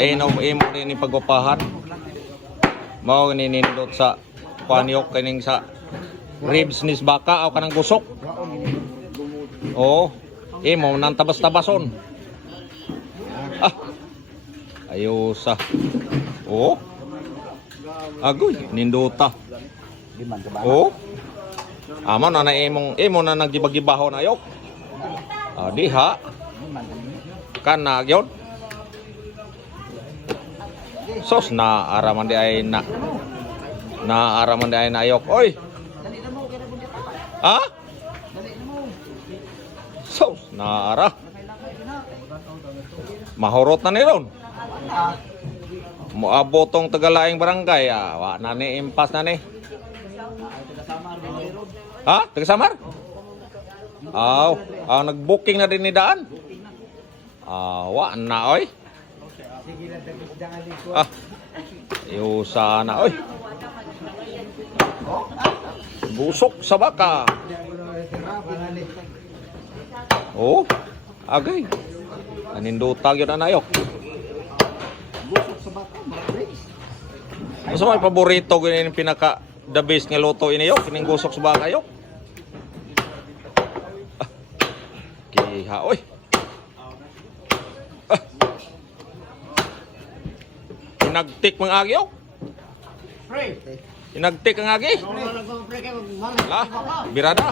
Inom imo ni pagwapahan. Mao ninindot sa paniok kaning sa ribs nis baka o kanang gusok. Oh, imo nang tabas-tabason. Ah. Ayusa. Oh. Agoy, nindota. Oh. Amo na imo na naggibagibaho na yok. Diha. Kana gyud. Sos na araman di ay na araman di ay nayok. Oy. Ha? Sos na ara. Mahurot na ni ron. Moabot tong Tagalaing barangay. Wa na ni impas na ni. Ha? Taga Samar? Nag-booking na din ni daan. Wa na oy. Ayusa na oy. Busok sa baka. Oh, agay. Nanindutag yun na nayok. Busok sa baka, mas may paborito ganyan yung pinaka the best nga luto inayok, kining gusok sa baka yok. Kiha oy. Inagtik mga agi yok. Inagtik ang agi. Birada.